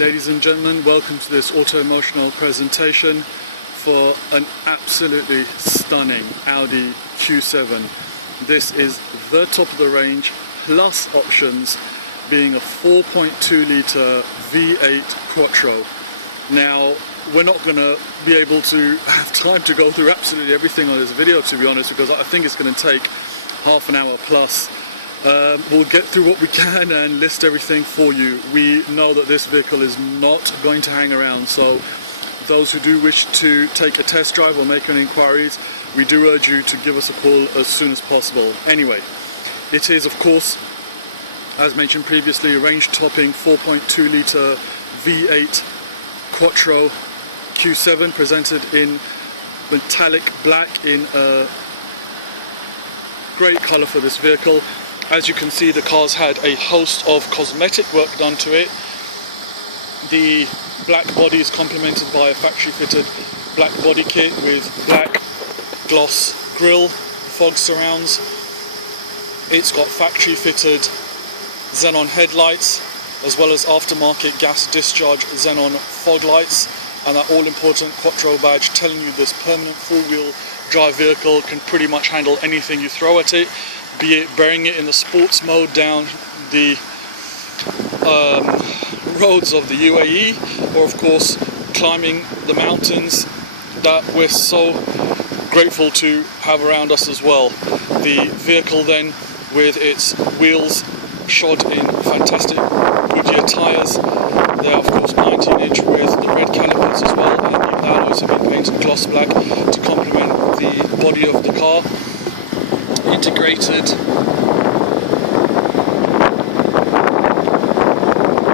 Ladies and gentlemen, welcome to this auto-emotional presentation for an absolutely stunning Audi Q7. This is the top of the range, plus options, being a 4.2 litre V8 Quattro. Now, we're not going to be able to have time to go through absolutely everything on this video, to be honest, because I think it's going to take half an hour plus. We'll get through what we can and list everything for you. We know that this vehicle is not going to hang around, so those who do wish to take a test drive or make any inquiries, we do urge you to give us a call as soon as possible. Anyway, it is of course, as mentioned previously, a range-topping 4.2 litre V8 Quattro Q7 presented in metallic black, in a great colour for this vehicle. As you can see, the car's had a host of cosmetic work done to it. The black body is complemented by a factory fitted black body kit with black gloss grille, fog surrounds. It's got factory fitted xenon headlights as well as aftermarket gas discharge xenon fog lights, and that all important Quattro badge telling you this permanent four-wheel drive vehicle can pretty much handle anything you throw at it, be it bearing it in the sports mode down the roads of the U.A.E, or of course climbing the mountains that we're so grateful to have around us as well. The vehicle then, with its wheels shod in fantastic Goodyear tyres, they are of course 19-inch with the red calipers as well, and the alloys have been painted gloss black to complement the body of the car. Integrated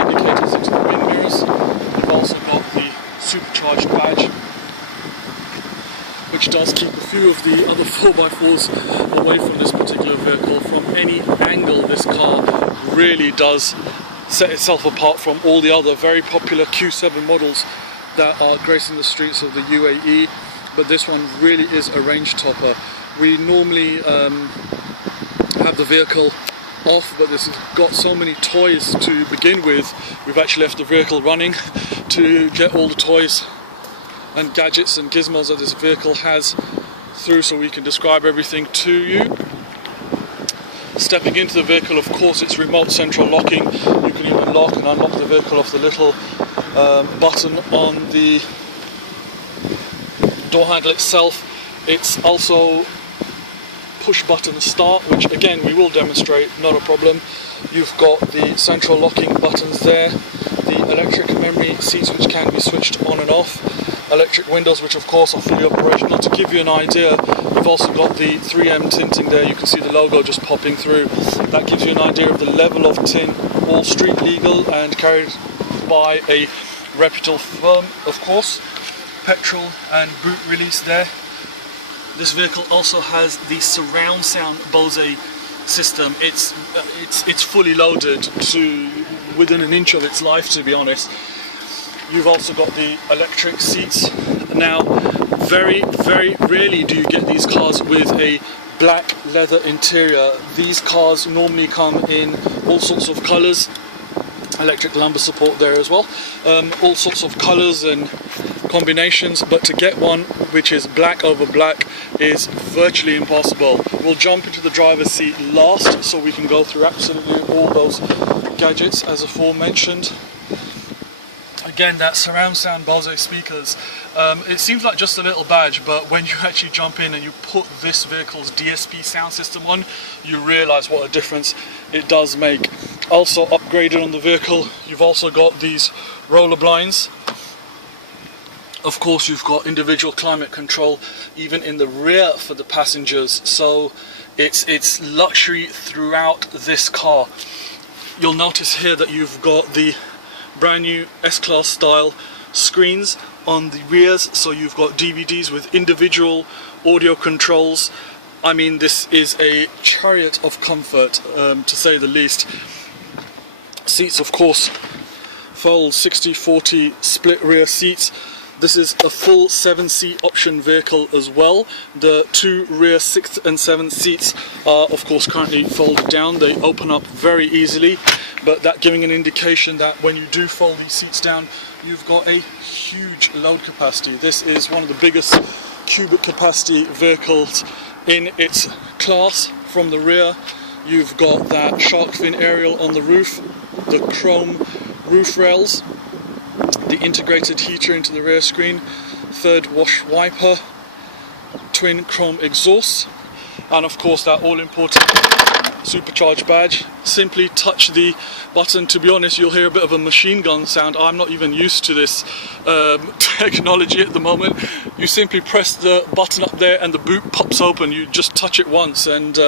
indicators into the wind mirrors. You've also got the supercharged badge, which does keep a few of the other 4x4s away from this particular vehicle. From any angle, this car really does set itself apart from all the other very popular Q7 models that are gracing the streets of the U.A.E, but this one really is a range topper. We normally have the vehicle off, but this has got so many toys to begin with, we've actually left the vehicle running to get all the toys and gadgets and gizmos that this vehicle has through, so we can describe everything to you. Stepping into the vehicle, of course, it's remote central locking. You can even lock and unlock the vehicle off the little button on the door handle itself. It's also push button start, which again we will demonstrate, not a problem. You've got the central locking buttons there, the electric memory seats which can be switched on and off, electric windows which of course are fully operational. To give you an idea, you've also got the 3M tinting there. You can see the logo just popping through. That gives you an idea of the level of tin, all street legal and carried by a reputable firm, of course. Petrol and boot release there. This vehicle also has the surround sound Bose system. It's fully loaded to within an inch of its life, to be honest. You've also got the electric seats. Now, very rarely do you get these cars with a black leather interior. These cars normally come in all sorts of colours, electric lumbar support there as well, all sorts of colours and combinations, but to get one which is black over black is virtually impossible. We'll jump into the driver's seat last so we can go through absolutely all those gadgets as aforementioned. Again, that surround sound Bose speakers, it seems like just a little badge, but when you actually jump in and you put this vehicle's DSP sound system on, you realise what a difference it does make. Also upgraded on the vehicle, you've also got these roller blinds. Of course, you've got individual climate control even in the rear for the passengers, so it's luxury throughout this car. You'll notice here that you've got the brand new S-Class style screens on the rears, so you've got DVDs with individual audio controls. I mean, this is a chariot of comfort, to say the least. Seats, of course, fold 60-40 split rear seats. This is a full 7-seat option vehicle as well. The two rear 6th and 7th seats are of course currently folded down. They open up very easily. but that giving an indication that when you do fold these seats down, you've got a huge load capacity. This is one of the biggest cubic capacity vehicles in its class. From the rear, you've got that shark fin aerial on the roof, the chrome roof rails, the integrated heater into the rear screen, third wash wiper, twin chrome exhausts, and of course that all-important supercharged badge. Simply touch the button. To be honest, you'll hear a bit of a machine gun sound. I'm not even used to this technology at the moment. You simply press the button up there and the boot pops open. You just touch it once and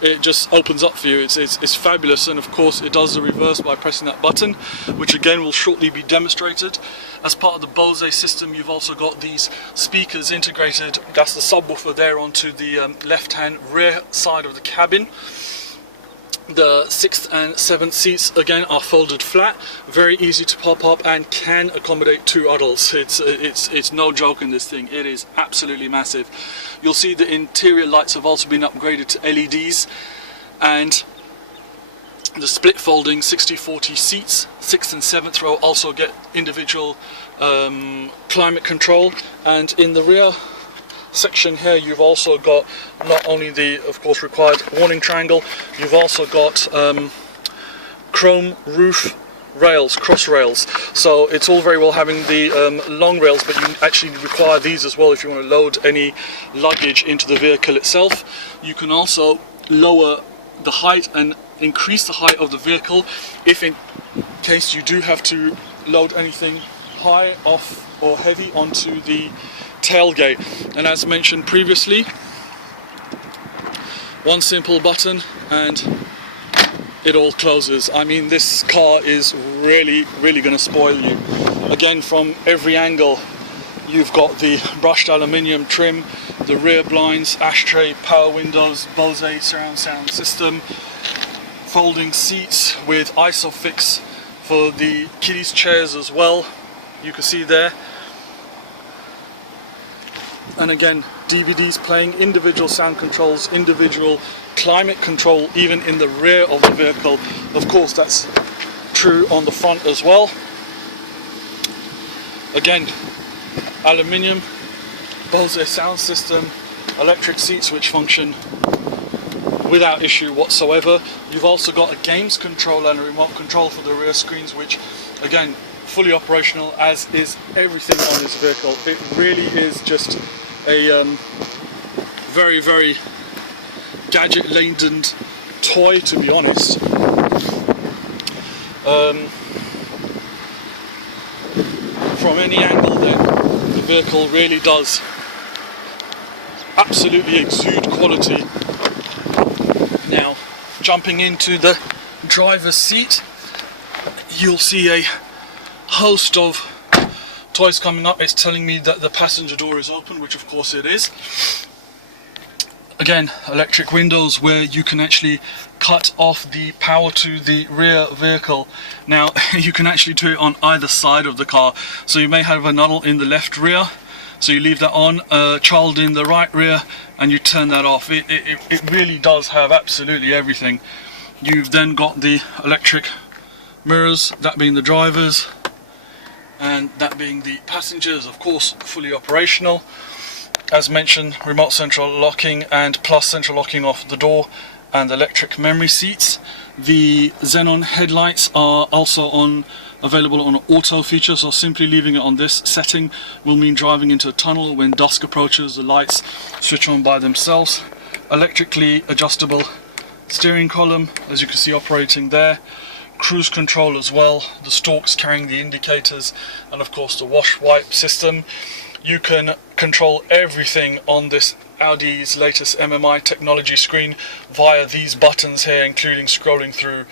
it just opens up for you. It's fabulous, and of course it does the reverse by pressing that button, which again will shortly be demonstrated. As part of the 𝗔𝗨𝗧𝗢𝗢𝗠𝗢𝗧𝗢𝗍 system, you've also got these speakers integrated. That's the subwoofer there onto the left-hand rear side of the cabin. The 6th and 7th seats again are folded flat, very easy to pop up, and can accommodate 2 adults. It's no joke in this thing. It is absolutely massive. You'll see the interior lights have also been upgraded to LEDs, and the split folding 60/40 seats, 6th and 7th row, also get individual climate control. And in the rear section here, you've also got not only the, of course, required warning triangle, you've also got chrome roof rails, cross rails. So it's all very well having the long rails, but you actually require these as well if you want to load any luggage into the vehicle itself. You can also lower the height and increase the height of the vehicle if in case you do have to load anything high, off or heavy onto the tailgate. And as mentioned previously, one simple button and it all closes. I mean, this car is really going to spoil you. Again, from every angle, you've got the brushed aluminium trim, the rear blinds, ashtray, power windows, 𝗔𝗨𝗧𝗢𝗢𝗠𝗢𝗍 surround sound system, folding seats with ISOFIX for the kiddies chairs as well, you can see there. And again, DVDs playing, individual sound controls, individual climate control even in the rear of the vehicle. Of course, that's true on the front as well. Again, aluminium, 𝗔𝗨𝗧𝗢𝗢𝗠𝗢𝗍 sound system, electric seats which function without issue whatsoever. You've also got a games control and a remote control for the rear screens, which again, fully operational, as is everything on this vehicle. It really is just a very gadget laden toy, to be honest. From any angle then, the vehicle really does absolutely exude quality. Now, jumping into the driver's seat, you'll see a host of toys coming up. It's telling me that the passenger door is open, which of course it is. Again, electric windows where you can actually cut off the power to the rear vehicle. Now, you can actually do it on either side of the car. So you may have an adult in the left rear, so you leave that on, a child in the right rear, and you turn that off. It really does have absolutely everything. You've then got the electric mirrors, that being the drivers, and that being the passengers, of course, fully operational. As mentioned, remote central locking and plus central locking off the door, and electric memory seats. The xenon headlights are also available on an auto feature, so simply leaving it on this setting will mean driving into a tunnel. When dusk approaches, the lights switch on by themselves. Electrically adjustable steering column, as you can see operating there. Cruise control as well, the stalks carrying the indicators, and of course the wash wipe system. You can control everything on this Audi's latest MMI technology screen via these buttons here, including scrolling through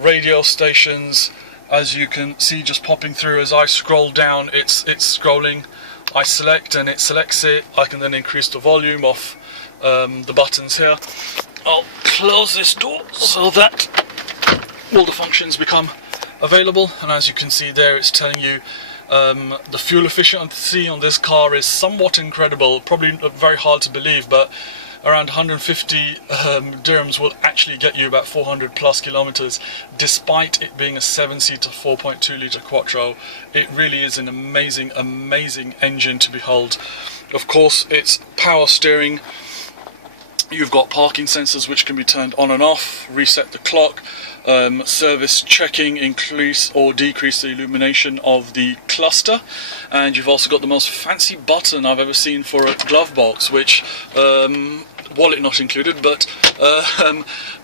radio stations. As you can see, just popping through, as I scroll down, it's scrolling. I select and it selects it. I can then increase the volume of the buttons here. I'll close this door so that all the functions become available, and as you can see there, it's telling you the fuel efficiency on this car is somewhat incredible, probably very hard to believe, but around 150 dirhams will actually get you about 400 plus kilometers, despite it being a 7-seater 4.2 litre Quattro. It really is an amazing, amazing engine to behold. Of course, it's power steering. You've got parking sensors which can be turned on and off, reset the clock, service checking, increase or decrease the illumination of the cluster, and you've also got the most fancy button I've ever seen for a glove box, which wallet not included, but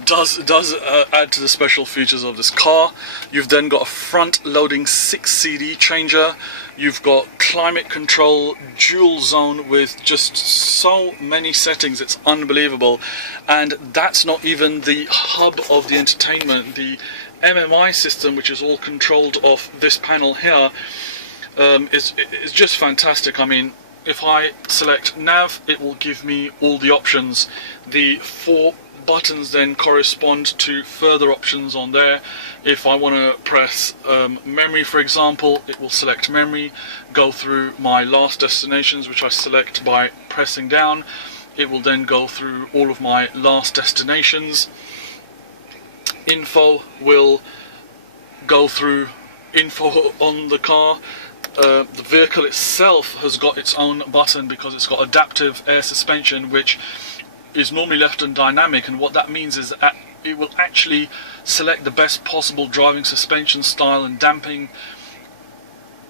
does add to the special features of this car. You've then got a front loading 6 CD changer. You've got climate control, dual zone with just so many settings, it's unbelievable. And that's not even the hub of the entertainment. The MMI system, which is all controlled off this panel here, is just fantastic. I mean, if I select nav, it will give me all the options. The 4 buttons then correspond to further options on there. If I want to press memory, for example, it will select memory, go through my last destinations, which I select by pressing down. It will then go through all of my last destinations. Info will go through info on the car. The vehicle itself has got its own button because it's got adaptive air suspension, which is normally left on dynamic, and what that means is that it will actually select the best possible driving suspension style and damping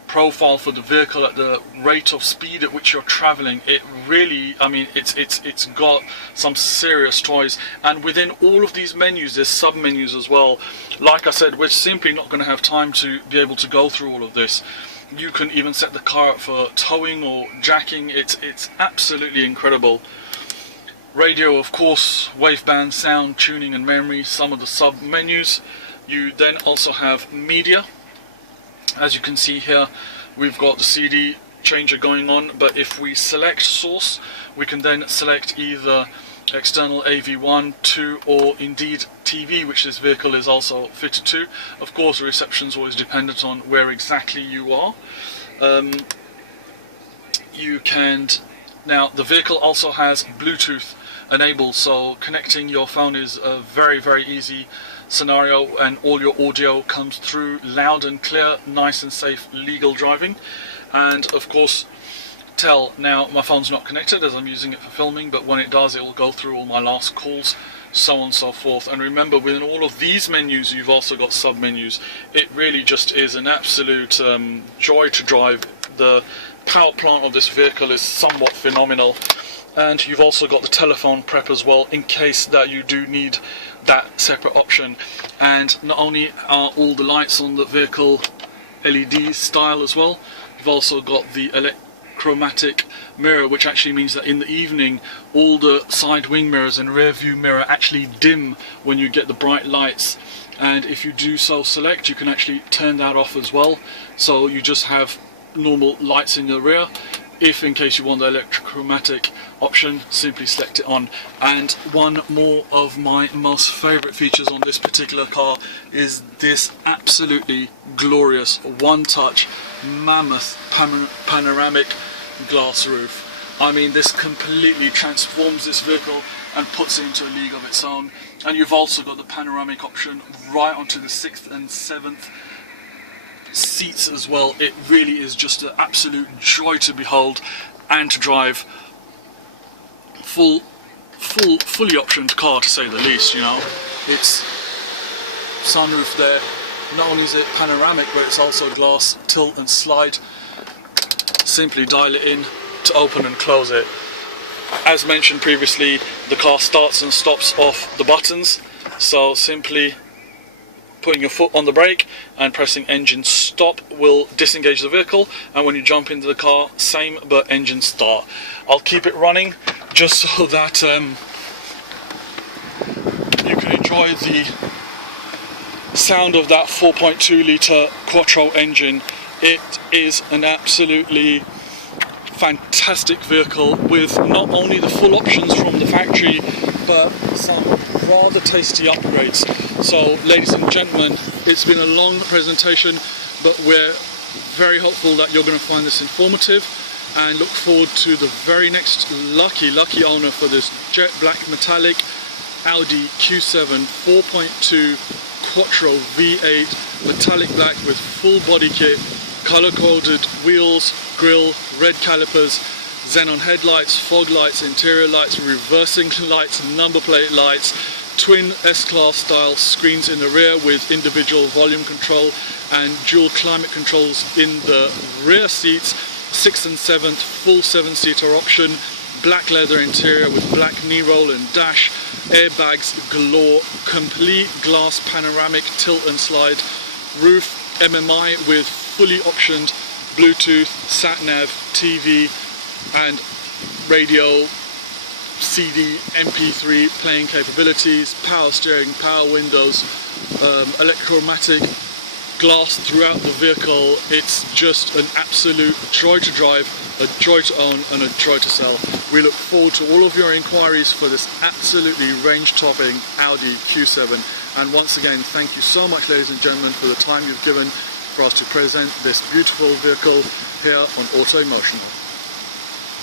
profile for the vehicle at the rate of speed at which you're traveling. It really, I mean, it's got some serious toys, and within all of these menus there's sub menus as well. Like I said, we're simply not going to have time to be able to go through all of this. You can even set the car up for towing or jacking. It's absolutely incredible. Radio, of course, waveband, sound, tuning and memory, some of the sub menus. You then also have media. As you can see here, we've got the CD changer going on, but if we select source, we can then select either external AV1, 2, or indeed TV, which this vehicle is also fitted to. Of course, the reception is always dependent on where exactly you are. Now the vehicle also has Bluetooth enabled, so connecting your phone is a very, very easy scenario, and all your audio comes through loud and clear, nice and safe, legal driving. And of course, now my phone's not connected as I'm using it for filming, but when it does, it will go through all my last calls, so on and so forth. And remember, within all of these menus you've also got sub menus. It really just is an absolute joy to drive. The power plant of this vehicle is somewhat phenomenal, and you've also got the telephone prep as well, in case that you do need that separate option. And not only are all the lights on the vehicle LED style as well, you've also got the chromatic mirror, which actually means that in the evening all the side wing mirrors and rear view mirror actually dim when you get the bright lights. And if you do so select, you can actually turn that off as well, so you just have normal lights in the rear. If in case you want the electrochromatic option, simply select it on. And one more of my most favourite features on this particular car is this absolutely glorious one-touch mammoth panoramic glass roof. I mean, this completely transforms this vehicle and puts it into a league of its own. And you've also got the panoramic option right onto the 6th and 7th seats as well. It really is just an absolute joy to behold and to drive. Fully optioned car, to say the least. You know, it's sunroof there. Not only is it panoramic, but it's also glass tilt and slide. Simply dial it in to open and close it. As mentioned previously, the car starts and stops off the buttons, so simply putting your foot on the brake and pressing engine stop will disengage the vehicle, and when you jump into the car, same, but engine start. I'll keep it running just so that you can enjoy the sound of that 4.2 litre Quattro engine. It is an absolutely fantastic vehicle with not only the full options from the factory, but some rather tasty upgrades. So ladies and gentlemen, it's been a long presentation, but we're very hopeful that you're going to find this informative. and look forward to the very next lucky owner for this jet black metallic Audi Q7 4.2 Quattro V8 metallic black with full body kit, color-coded wheels, grille, red calipers, xenon headlights, fog lights, interior lights, reversing lights, number plate lights, twin S-Class style screens in the rear with individual volume control and dual climate controls in the rear seats, 6th and 7th full 7-seater option, black leather interior with black knee roll and dash, airbags galore, complete glass panoramic tilt and slide, roof MMI with fully optioned Bluetooth, sat-nav, TV and radio, CD, MP3 playing capabilities, power steering, power windows, electromatic glass throughout the vehicle. It's just an absolute joy to drive, a joy to own and a joy to sell. We look forward to all of your inquiries for this absolutely range-topping Audi Q7, and once again thank you so much, ladies and gentlemen, for the time you've given for us to present this beautiful vehicle here on AUTOEMOTIONAL.